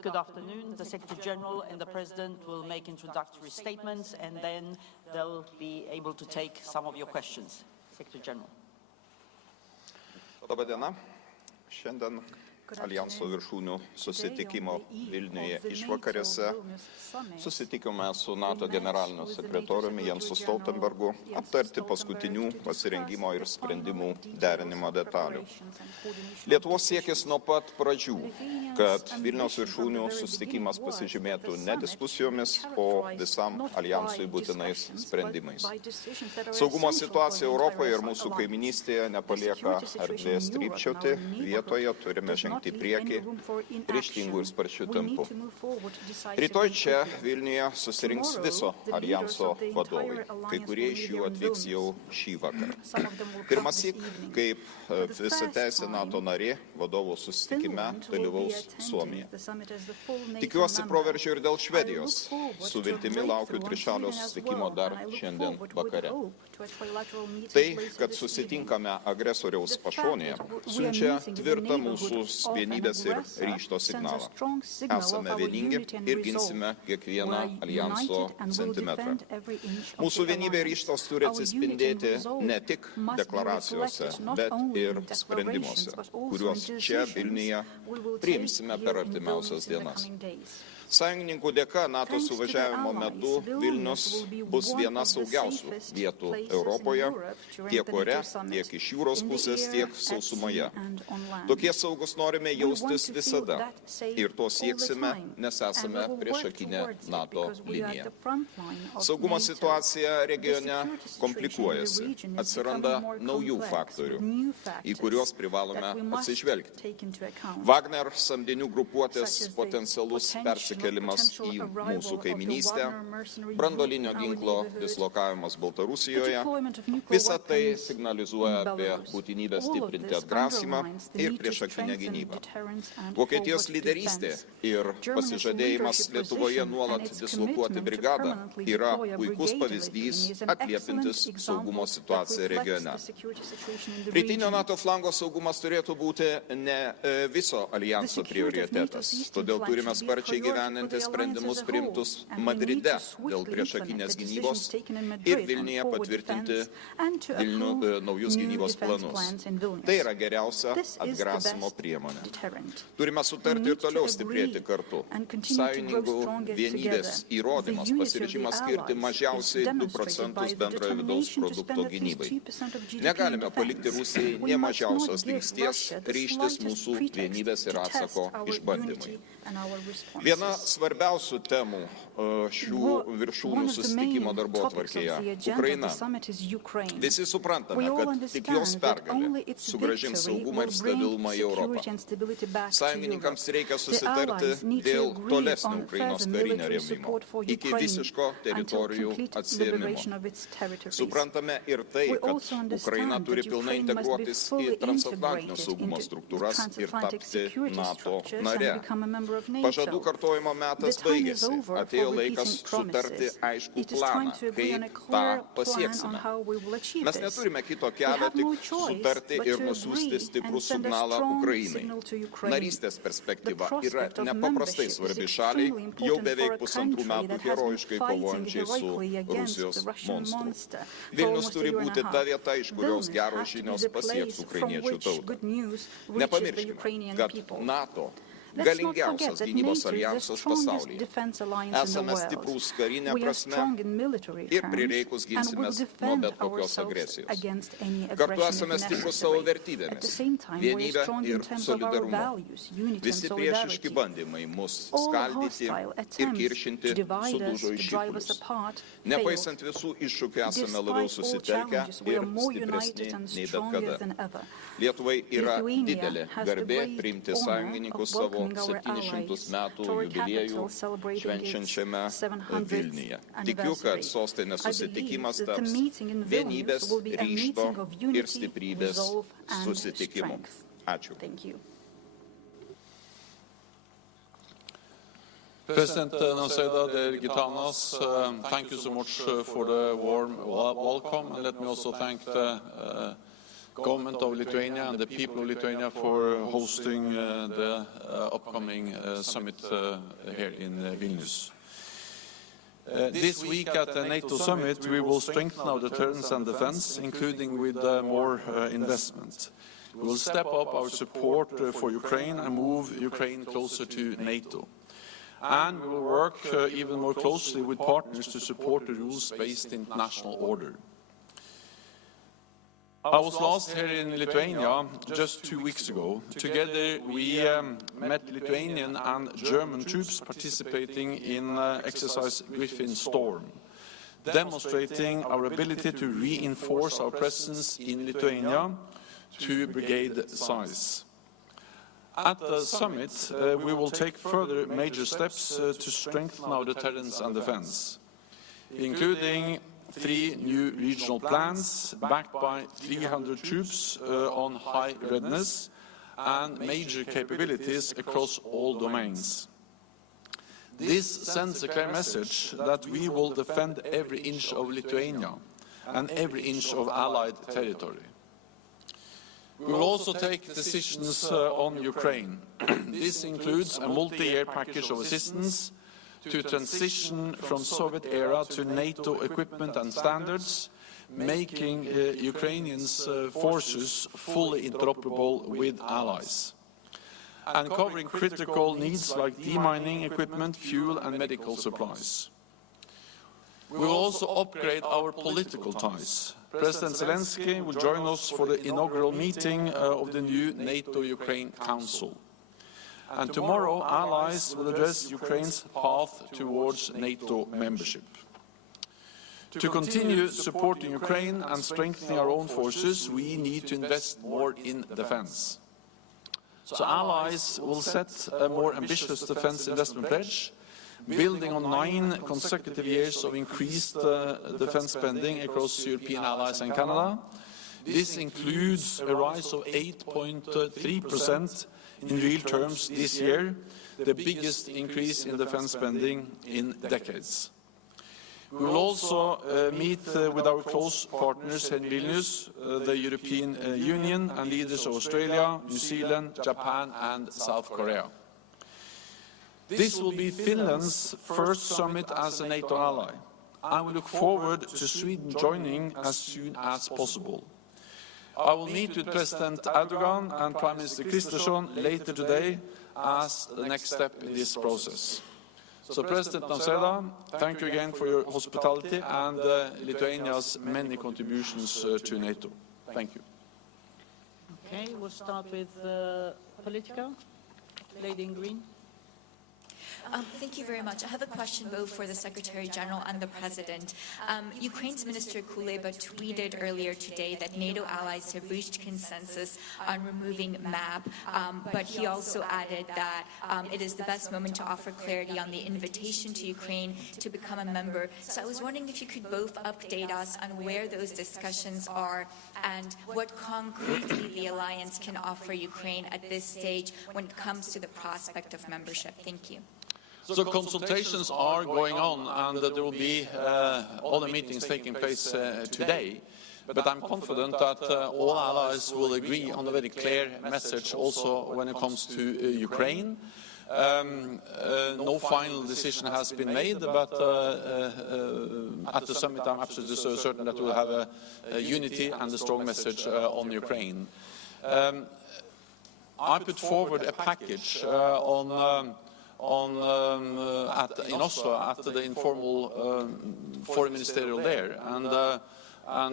Good afternoon. The Secretary General and the President will make introductory statements, and then they'll be able to take some of your questions. Secretary General. Labą dieną. Šiandien Aljanso viršūnių susitikimo Vilniuje išvakarėse susitikome su NATO generaliniu sekretoriumi Jensu Stoltenbergu aptarti paskutinių pasirengimo ir sprendimų derinimo detalių. Lietuvos siekis nuo pat pradžių, kad Vilniaus viršūnių susitikimas pasižymėtų ne diskusijomis, o visam Aljansui būtinais sprendimais. Saugumo situacija Europoje ir mūsų kaiminystėje nepalieka erdvės trypčioti, vietoje turime žengti į priekį ryžtingų ir sparčių tempų. Rytoj čia Vilniuje susirinks viso Aljanso vadovai, kai kurie iš jų atvyks jau šį vakarą. Pirmąsyk, kaip visateisė NATO narė, vadovų susitikime dalyvaus Suomija. Tikiuosi proveržio ir dėl Švedijos. Su viltimi laukiu trišalio susitikimo dar šiandien vakare. Tai, kad susitinkame agresoriaus pašonėje, siunčia tvirtą mūsų vienybės ir ryžto signalą. Esame vieningi ir ginsime kiekvieną Aljanso centimetrą. Mūsų vienybė ir ryžtas turi atsispindėti ne tik deklaracijose, bet ir sprendimuose, kuriuos čia Vilniuje priimsime per artimiausias dienas. Sąjungininkų dėka NATO suvažiavimo metu Vilnius bus viena saugiausių vietų Europoje, tiek ore, tiek iš jūros pusės, tiek sausumoje. Tokie saugus norime jaustis visada ir to sieksime, nes esame priešakinė NATO linija. Saugumo situacija regione komplikuojasi, atsiranda naujų faktorių, į kuriuos privalome atsižvelgti. Wagner samdinių grupuotės potencialus persikėlimas į mūsų kaiminystę, branduolinio ginklo dislokavimas Baltarusijoje, visa tai signalizuoja apie būtinybę stiprinti atgrasymą ir priešakinę gynybą. Vokietijos lyderystė ir pasižadėjimas Lietuvoje nuolat dislokuoti brigadą yra puikus pavyzdys atliepintis saugumo situaciją regione. Rytinio NATO flango saugumas turėtų būti ne viso Aljanso prioritetas, todėl turime sparčiai gyveninti sprendimus priimtus Madride dėl priešakinės gynybos ir Vilniuje patvirtinti naujus gynybos planus. Tai yra geriausia atgrasimo priemonė. Turime sutarti ir toliau stiprėti kartu. Sąjungininkų vienybės įrodymas pasiryžimas skirti mažiausiai 2 procentus bendrojo vidaus produkto gynybai. Negalime palikti Rusijai nė mažiausios dingsties ryžtis mūsų vienybės ir atsako išbandymui. Viena svarbiausių temų šių viršūnių susitikimo darbotvarkėje – Ukraina. Visi suprantame, kad tik jos pergalė sugrąžins saugumą ir stabilumą į Europą. Sąjungininkams reikia susitarti dėl tolesnio Ukrainos karinio rėmimo iki visiško teritorijų atsiėmimo. Suprantame ir tai, kad Ukraina turi pilnai integruotis į transatlantinio saugumo struktūras ir tapti NATO nare. Pažadų kartojimo metas baigėsi. Atėjo laikas sutarti aiškų planą, kaip tą pasieksime. Mes neturime kito kelio, tik sutarti ir nusiųsti stiprų signalą Ukrainai. Narystės perspektyva yra nepaprastai svarbi šaliai, jau beveik 1,5 metų herojiškai kovojančiai su Rusijos monstru. Vilnius turi būti ta vieta, iš kurios geros žinios pasieks ukrainiečių tautą. Nepamirškime, kad NATO galingiausias gynybos aljansas pasaulyje. Esame stiprūs karinė prasme ir prireikus ginsimės nuo bet kokios agresijos. Kartu esame stiprus savo vertybėmis, vienybę ir solidarumu. Visi priešiški bandymai mus skaldyti ir kiršinti sudužo į šipulius. Nepaisant visų iššūkių esame labiau susitelkę ir stipresni nei bet kada. Lietuvai yra didelė garbė priimti sąjungininkus savo 700 metų jubiliejų švenčiančiame Vilniuje. Tikiu, kad sostinės susitikimas taps vienybės, ryžto ir stiprybės susitikimu. Ačiū. President Nauseda, dear Gitanos, thank you so much for the warm welcome. And let me also thank the government of Lithuania and the people of Lithuania for hosting the upcoming summit here in Vilnius. This week at the NATO summit, we will strengthen our deterrence and defense, including with more investment. We will step up our support for Ukraine and move Ukraine closer to NATO. And we will work even more closely with partners to support the rules-based international order. I was last here in Lithuania just 2 weeks ago. Together we met Lithuanian and German troops participating in exercise Griffin Storm, demonstrating our ability to reinforce our presence in Lithuania to brigade size. At the summit, we will take further major steps to strengthen our deterrence and defense, including 3 new regional plans backed by 300 troops on high readiness and major capabilities across all domains. This sends a clear message that we will defend every inch of Lithuania and every inch of Allied territory. We will also take decisions on Ukraine. This includes a multi-year package of assistance to transition from Soviet era to NATO equipment and standards, making Ukrainians' forces fully interoperable with allies, and covering critical needs like demining equipment, fuel and medical supplies. We will also upgrade our political ties. President Zelenski will join us for the inaugural meeting of the new NATO-Ukraine Council. And tomorrow, allies will address Ukraine's path towards NATO membership. To continue supporting Ukraine and strengthening our own forces, we need to invest more in defense. So allies will set a more ambitious defense investment pledge, building on 9 consecutive years of increased defense spending across European allies and Canada. This includes a rise of 8.3% in real terms this year, the biggest increase in defense spending in decades. We will also meet with our close partners in Vilnius, the European Union, and leaders of Australia, New Zealand, Japan and South Korea. This will be Finland's first summit as a NATO ally, and we look forward to Sweden joining as soon as possible. I will meet with President Erdogan and Prime Minister Kristersson later today as the next step in this process. So President Nausėda, thank you again for your hospitality and Lithuania's many contributions to NATO. Thank you. Okay, we'll start with political. Lady in green. Thank you very much. I have a question both for the Secretary General and the President. Ukraine's Minister Kuleba tweeted earlier today that NATO allies have reached consensus on removing MAP, but he also added that it is the best moment to offer clarity on the invitation to Ukraine to become a member. So I was wondering if you could both update us on where those discussions are and what concretely the alliance can offer Ukraine at this stage when it comes to the prospect of membership. Thank you. So consultations are going on, and there will be other meetings taking place today. But I'm confident that all allies will agree on a very clear message also when it comes to Ukraine. No final decision has been made, but at the summit I'm absolutely certain that we'll have a unity and a strong message on Ukraine. I put forward a package in Oslo at the informal foreign ministerial there, and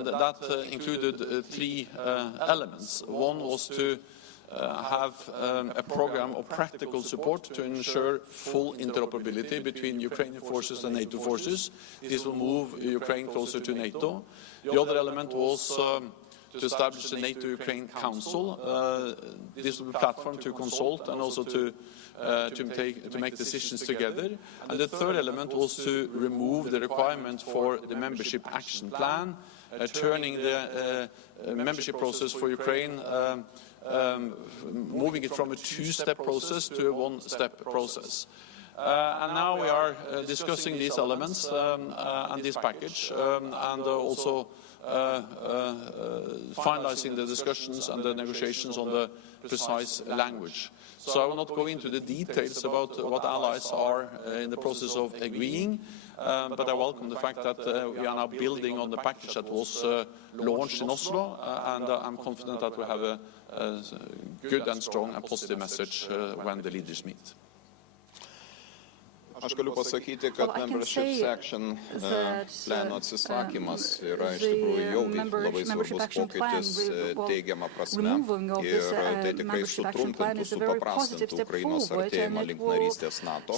that included 3 elements. One was to have a program of practical support to ensure full interoperability between Ukrainian forces and NATO forces. This will move Ukraine closer to NATO. The other element was to establish the NATO-Ukraine Council. This will be a platform to consult and also to make decisions together. And the third element was to remove the requirement for the membership action plan, turning the membership process for Ukraine, moving it from a 2-step process to a 1-step process. And now we are discussing these elements and this package, and also finalizing the discussions and the negotiations on the precise language. So I will not go into the details about what allies are in the process of agreeing, but I welcome the fact that we are now building on the package that was launched in Oslo, and I'm confident that we have a good and strong and positive message when the leaders meet. Aš galiu pasakyti, kad membership section plano atsisakymas yra iš tikrųjų jau labai svarbus pokytis teigiama prasme ir tai tikrai sutrumpintų, supaprastintų Ukrainos artėjimą link narystės NATO.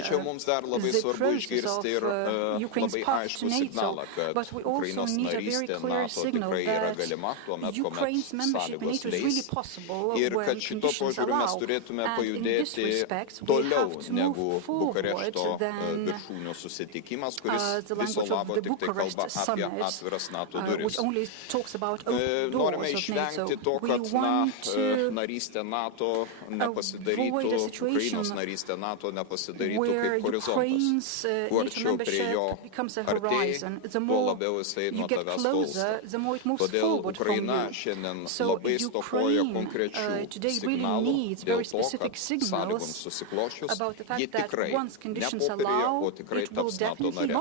Tačiau mums dar labai svarbu išgirsti ir labai aiškų signalą, kad Ukrainos narystė NATO tikrai yra galima, tuomet, kuomet sąlygos leis, ir kad šito požiūriu mes turėtume pajudėti toliau negu Bukarešto viršūnių susitikimas, kuris viso labo tik tai kalba apie atviras NATO duris. Norime išvengti to, kad narystė NATO nepasidarytų, Ukrainos narystė NATO nepasidarytų kaip horizontas. Kuo arčiau prie jo artėji, tuo labiau jisai nuo tavęs tolsta. Todėl Ukraina šiandien labai stokoja konkrečių signalų dėl to, kad sąlygoms susiklošius, ji tikrai ne popierėje, o tikrai taps NATO nare.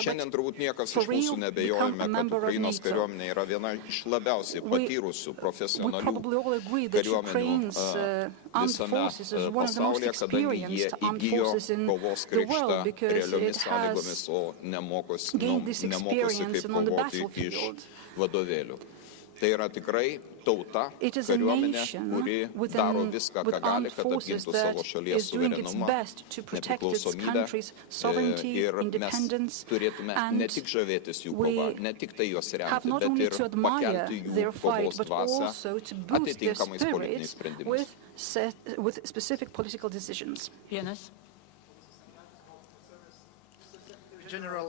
Šiandien turbūt niekas iš mūsų nebejojame, kad Ukrainos kariuomenė yra viena iš labiausiai patyrusių profesionalių kariuomenių visame pasaulyje, kadangi jie įgijo kovos krikštą realiomis sąlygomis, o nemokosi kaip kovoti iš vadovėlių. Tai yra tikrai tauta, kariuomenė, kuri daro viską, ką gali, kad apgintų savo šalies suverenumą, nepriklausomybę, ir mes turėtume ne tik žavėtis jų kovą, ne tik tai juos remti, bet ir pakelti jų kovos dvasią atitinkamais politiniais sprendimais. General,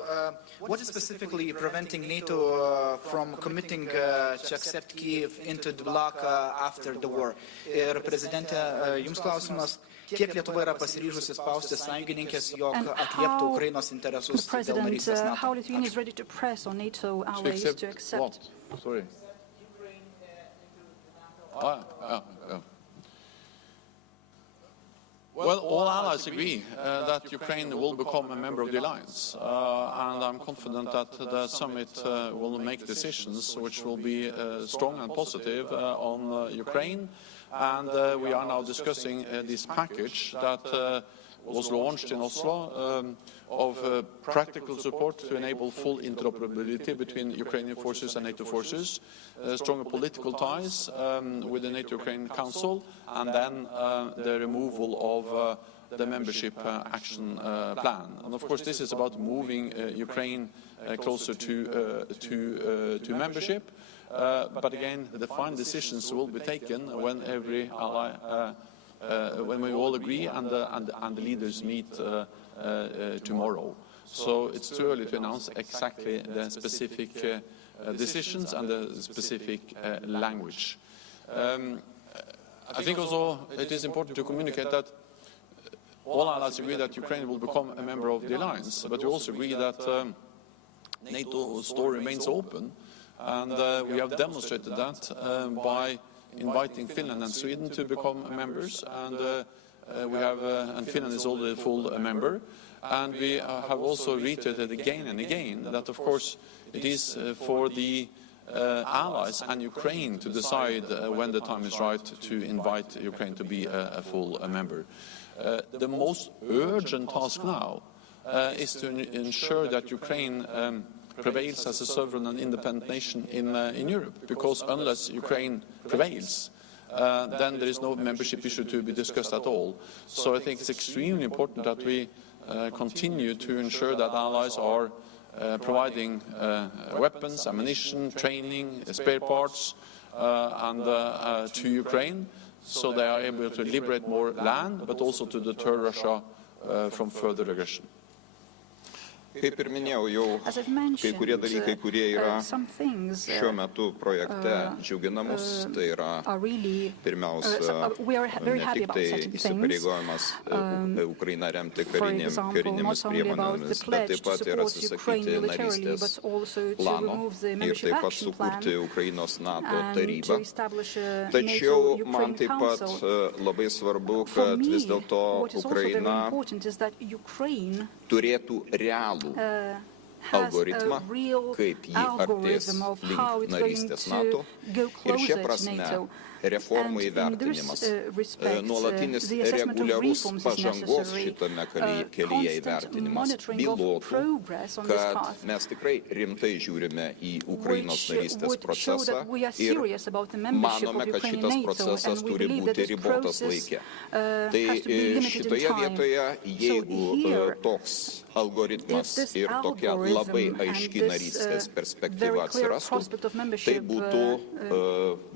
what is specifically preventing NATO from committing to accept Kyiv into the bloc after the war? Ir prezidente, jums klausimas, kiek Lietuva yra pasiryžusi spausti sąjungininkės, jog atlieptų Ukrainos interesus dėl narystės NATO? How Lithuania is ready to press on NATO allies to accept Sorry. Well, all allies agree that Ukraine will become a member of the alliance, and I'm confident that the summit will make decisions which will be strong and positive on Ukraine, and we are now discussing this package that was launched in Oslo of practical support to enable full interoperability between Ukrainian forces and NATO forces, stronger political ties with the NATO-Ukraine Council, and then the removal of the membership action plan. And of course this is about moving Ukraine closer to membership, but again the final decisions will be taken when every ally when we all agree and the leaders meet tomorrow. So it's too early to announce exactly the specific decisions and the specific language. I think also it is important to communicate that all allies agree that Ukraine will become a member of the alliance, but we also agree that NATO's door remains open, and we have demonstrated that by inviting Finland and Sweden to become members, and and Finland is already a full member, and we have also reiterated again and again that of course it is for the allies and Ukraine to decide when the time is right to invite Ukraine to be a full member. The most urgent task now is to ensure that Ukraine prevails as a sovereign and independent nation in Europe, because unless Ukraine prevails, then there is no membership issue to be discussed at all. So I think it's extremely important that we continue to ensure that allies are providing weapons, ammunition, training, spare parts to Ukraine, so they are able to liberate more land, but also to deter Russia from further aggression. Kaip ir minėjau, jau As I've kai kurie dalykai, kurie yra some things šiuo metu projekte džiugina mus, tai yra are really pirmiausia we are very ne happy tik about tai certain things. įsipareigojimas Ukrainą remti For example, karinėmis not only about the priemonėmis, bet pledge taip to pat ir support Ukraine atsisakyti militarily, but narystės also to plano remove the ir membership taip pat action plan sukurti Ukrainos NATO and to tarybą. establish a Tačiau man NATO-Ukraine taip pat Council. labai svarbu, For kad me, vis dėlto what is also very Ukraina important is that Ukraine turėtų realų has algoritmą, a real kaip jį artės algorithm of how link it's going narystės NATO. to go Ir šia closer to prasme NATO. reformų And in įvertinimas, this respect, nuolatinis the assessment of reguliarus reforms is pažangos necessary. šitame kelyje Constant įvertinimas monitoring of bylotų, progress on this kad path, mes tikrai rimtai žiūrime į Ukrainos which narystės would show procesą that we are ir serious about the membership manome, of kad Ukraine in šitas NATO, procesas and we turi believe that būti this ribotas process laike. has Tai to be limited in šitoje time. vietoje, jeigu here, toks algoritmas if this ir tokia algorithm labai and aiški this, narystės perspektyva very clear atsirastų, prospect of tai membership, būtų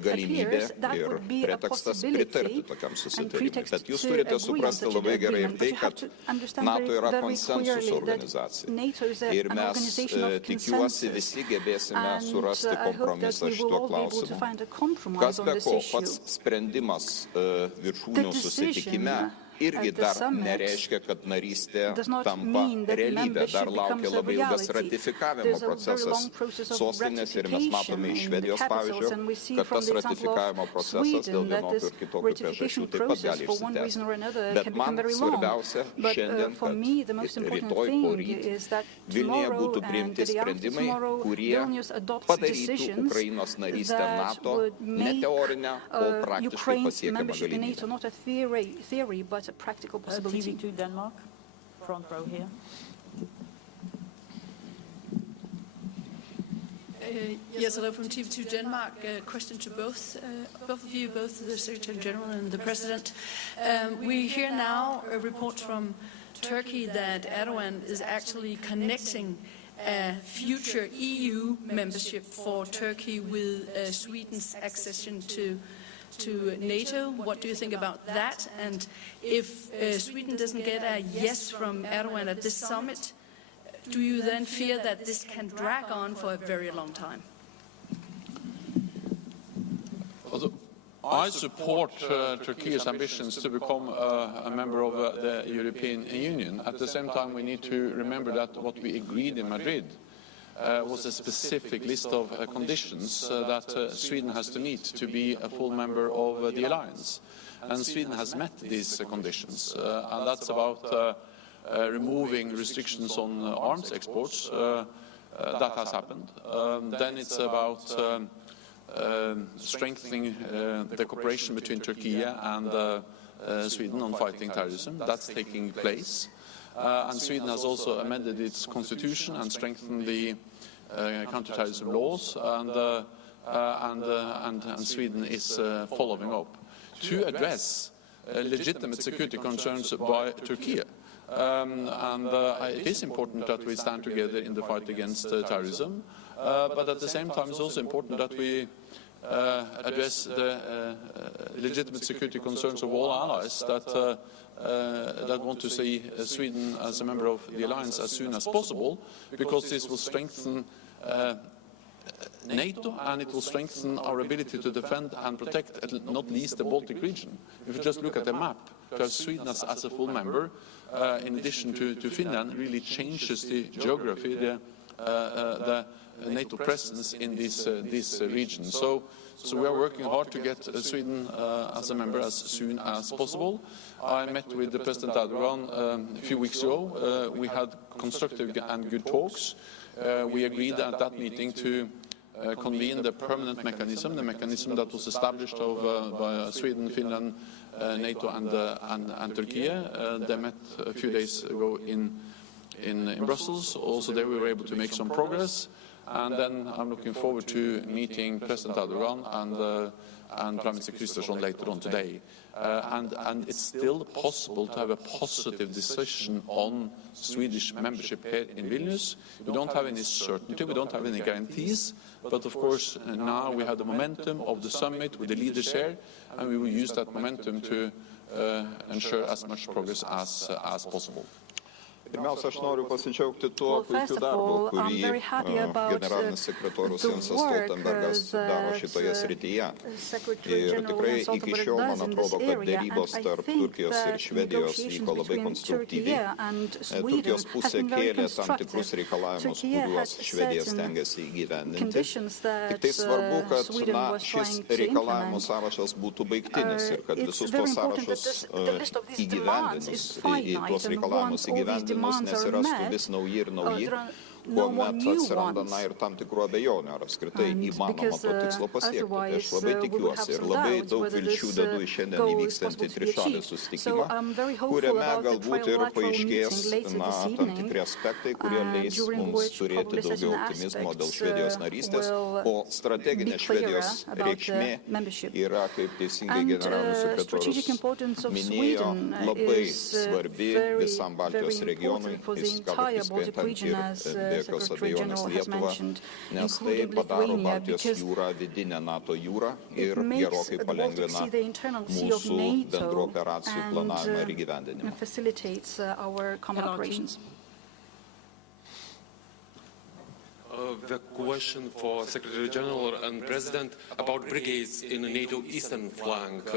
galimybė appears, that ir would be a pretekstas possibility pritarti tokiam and susitarimui. pretext Bet jūs to turite agree on suprasti such an labai gerai ir agreement. tai, But you have kad to understand NATO yra very konsensuso clearly that organizacija. NATO is Ir an mes organization of tikiuosi consensus. visi gebėsime And surasti I hope that kompromisą we will šituo all be able to klausimu. find a compromise Kas on be this ko, issue. pats sprendimas viršūnių The decision susitikime irgi at the dar summit nereiškia, kad narystė does not tampa mean that realybė. membership Dar laukia becomes a labai ilgas reality. ratifikavimo There's a very procesas long process of sostinėse ir mes matome iš ratification in Švedijos the capitals, and we pavyzdžio, see kad from tas the example ratifikavimo of procesas dėl Sweden that vienokių this ir kitokių ratification priežasčių taip pat gali process for one reason or another išsitęsti. Bet can become man very long. svarbiausia But šiandien, for me, the kad most important rytoj thing poryt is that Vilniuje tomorrow būtų and priimti the day after sprendimai, tomorrow, kurie Vilnius adopts padarytų decisions Ukrainos narystę that NATO would ne make teorinę, o praktiškai Ukraine's pasiekiamą membership in galimybę. NATO not a theory, but a practical possibility. TV2 Denmark, front row here. Yes, hello from TV2 Denmark. Question to both of you, both the Secretary General and the President. We hear now a report from Turkey that Erdogan is actually connecting a future EU membership for Turkey with Sweden's accession to NATO. What do you think about that? And if Sweden doesn't get a yes from Erdogan at this summit, do you then fear that this can drag on for a very long time? I support Turkey's ambitions to become a member of the European Union. At the same time, we need to remember that what we agreed in Madrid was a specific list of conditions that Sweden has to meet to be a full member of the alliance. And Sweden has met these conditions. And that's about removing restrictions on arms exports. That has happened. Then it's about strengthening the cooperation between Turkey and Sweden on fighting terrorism. That's taking place. And Sweden has also amended its constitution and strengthened the counter-terrorism laws, and Sweden is following up to address legitimate security concerns by Turkey. It is important that we stand together in the fight against terrorism, but at the same time it's also important that we address the legitimate security concerns of all allies that want to see Sweden as a member of the alliance as soon as possible, because this will strengthen NATO, and it will strengthen our ability to defend and protect, not least, the Baltic region. If you just look at the map, to have Sweden as a full member, in addition to Finland, really changes the geography, the NATO presence in this region. So we are working hard to get Sweden as a member as soon as possible. I met with the President Erdogan a few weeks ago. We had constructive and good talks. We agreed at that meeting to convene the permanent mechanism, the mechanism that was established by Sweden, Finland, NATO and Turkey. They met a few days ago in Brussels. Also there we were able to make some progress. And then I'm looking forward to meeting President Erdogan and Prime Minister Kristersson later on today. And it's still possible to have a positive decision on Swedish membership here in Vilnius. We don't have any certainty, we don't have any guarantees, but of course now we have the momentum of the summit with the leaders here, and we will use that momentum to ensure as much progress as possible. Pirmiausia, aš noriu pasidžiaugti tuo Well, first puikiu of darbu, all, I'm kurį very happy about generalinis sekretorius the Jensas work Stoltenbergas daro šitoje srityje. Ir tikrai iki šiol, man atrodo, kad dėrybos tarp Turkijos ir Švedijos vyko labai konstruktyviai. Turkijos pusė kėlė tam tikrus reikalavimus, kuriuos Švedija stengiasi įgyvendinti. Tik tai svarbu, kad šis reikalavimų sąrašas būtų baigtinis ir kad visus tos sąrašus įgyvendinus, į tuos reikalavimus įgyvendinus nesirastų vis nauji ir nauji, kuomet atsiranda ir tam tikrų abejonių, ar apskritai įmanoma to tikslo pasiekti. Tai aš labai tikiuosi ir labai daug vilčių dedu į šiandien įvykstantį trišalį susitikimą, kuriame galbūt ir paaiškės tam tikri aspektai, kurie leis mums turėti daugiau optimizmo dėl Švedijos narystės, o strateginė Švedijos reikšmė yra, kaip teisingai generalinis sekretorius minėjo, labai svarbi visam Baltijos regionui, įskaitant ir be jokios abejonės Lietuvą, nes tai padaro Baltijos jūrą vidinę NATO jūrą ir gerokai palengvina mūsų bendrų operacijų planavimą ir įgyvendinimą. The question for Secretary General and President about brigades in the NATO eastern flank.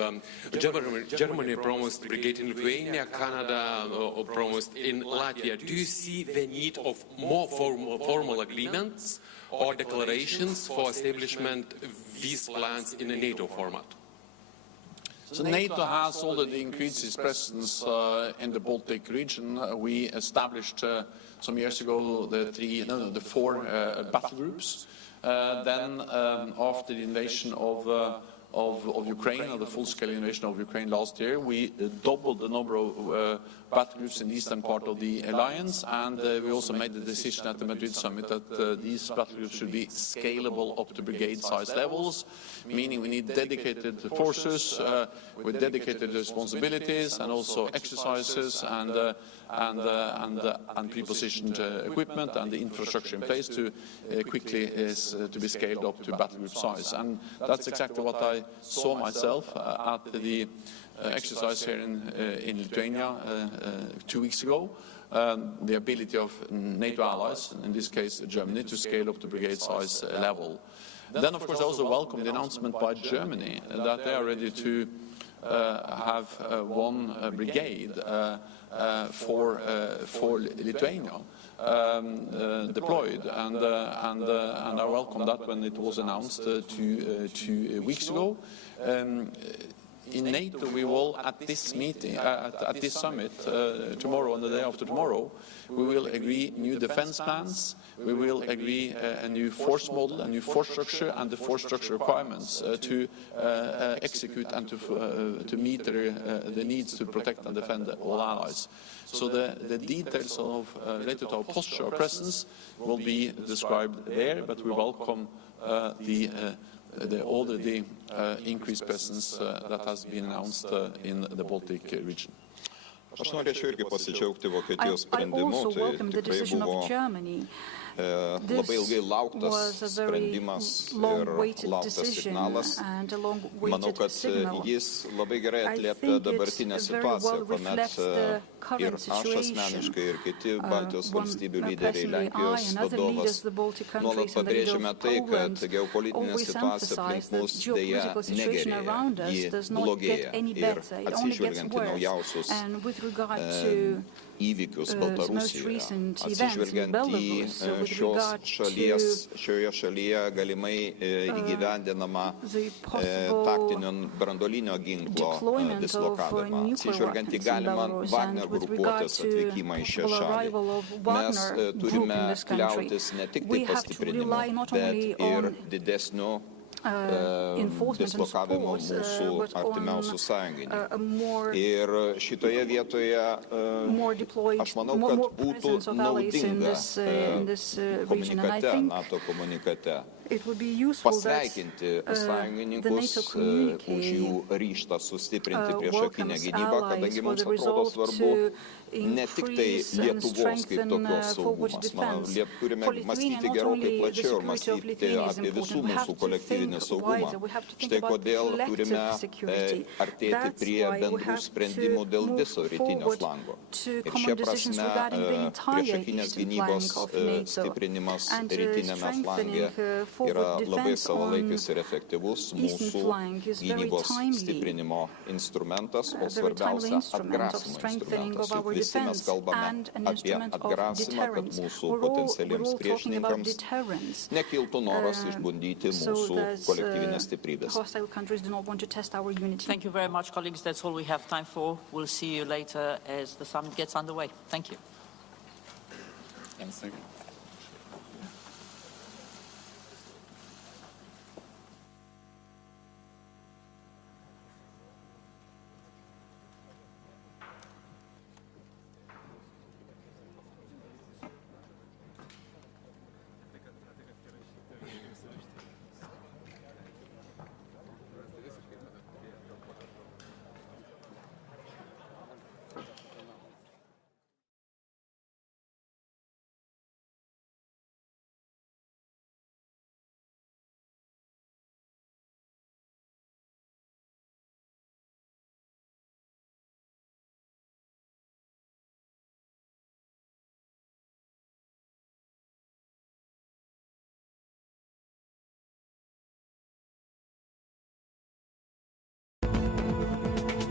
Germany promised brigade in Lithuania, Canada promised in Latvia. Do you see the need of more formal agreements or declarations for establishment of these plans in a NATO format? So NATO has already increased its presence in the Baltic region. We established some years ago the four battle groups. Then, after the invasion of Ukraine, or the full-scale invasion of Ukraine last year, we doubled the number of battle groups in the eastern part of the alliance, and we also made the decision at the Madrid summit that these battle groups should be scalable up to brigade-size levels, meaning we need dedicated forces with dedicated responsibilities and also exercises and pre-positioned equipment and the infrastructure in place to quickly to be scaled up to battle group size. And that's exactly what I saw myself at the exercise here in Lithuania 2 weeks ago. The ability of NATO allies, in this case Germany, to scale up to brigade size level. Then, of course, I also welcome the announcement by Germany that they are ready to have one brigade for Lithuania deployed, and I welcome that when it was announced 2 weeks ago. In NATO, we will, at this meeting, at this summit, tomorrow and the day after tomorrow, we will agree new defense plans, we will agree a new force model, a new force structure, and the force structure requirements to execute and to meet the needs to protect and defend all allies. So the details of related to our posture, our presence, will be described there, but we welcome the already increased presence that has been announced in the Baltic region. Aš norėčiau irgi pasidžiaugti Vokietijos sprendimu, tai tikrai buvo labai ilgai lauktas sprendimas ir lauktas signalas. Manau, kad jis labai gerai atliepia dabartinę situaciją, kuomet ir aš asmeniškai, ir kiti Baltijos valstybių lyderiai, Lenkijos vadovas, nuolat pabrėžiame tai, kad geopolitinė situacija aplink mus dėja negerėja, ji blogėja. Ir atsižvelgiant į naujausius įvykius Baltarusijoje, atsižvelgiant į šioje šalyje galimai įgyvendinamą taktinio branduolinio ginklo dislokavimą, atsižvelgiant į galimą Wagner grupuotės atvykimą į šią šalį. Mes turime kliautis ne tik tai pastiprinimu, bet ir didesniu dislokavimo mūsų artimiausių sąjungininkų. Ir šitoje vietoje aš manau, kad būtų naudinga komunikate, NATO komunikate It would be useful that pasveikinti the sąjungininkus NATO už communique jų ryžtą sustiprinti priešakinę welcomes gynybą, allies kadangi for mums the atrodo resolve svarbu to ne tik tai increase and Lietuvos kaip strengthen tokios forward saugumas. defense. Turime For Lithuania, mąstyti not gerokai only the plačiau ir security of mąstyti Lithuania is apie visų important, we have mūsų to kolektyvinį think saugumą. wider. We have to think Štai about kodėl turime collective security. artėti That's prie why we bendrų have sprendimų to dėl move viso rytinio forward flango. to Ir common šia decisions prasme regarding the entire priešakinės eastern gynybos flank of NATO stiprinimas and rytinėme flange strengthening yra forward labai defense savalaikis on ir efektyvus eastern mūsų flank is very gynybos timely. stiprinimo instrumentas, o Very timely svarbiausia instrument of atgrasimo strengthening instrumentas. of Juk our visi mes defense kalbame and an apie instrument of atgrasimą, kad deterrence. mūsų We're all potencialiems talking about priešininkams deterrence. nekiltų noras išbandyti mūsų kolektyvinės stiprybės. Hostile countries do not want to test our unity. Thank you very much, colleagues. That's all we have time for. We'll see you later as the summit gets underway. Thank you. Thank you.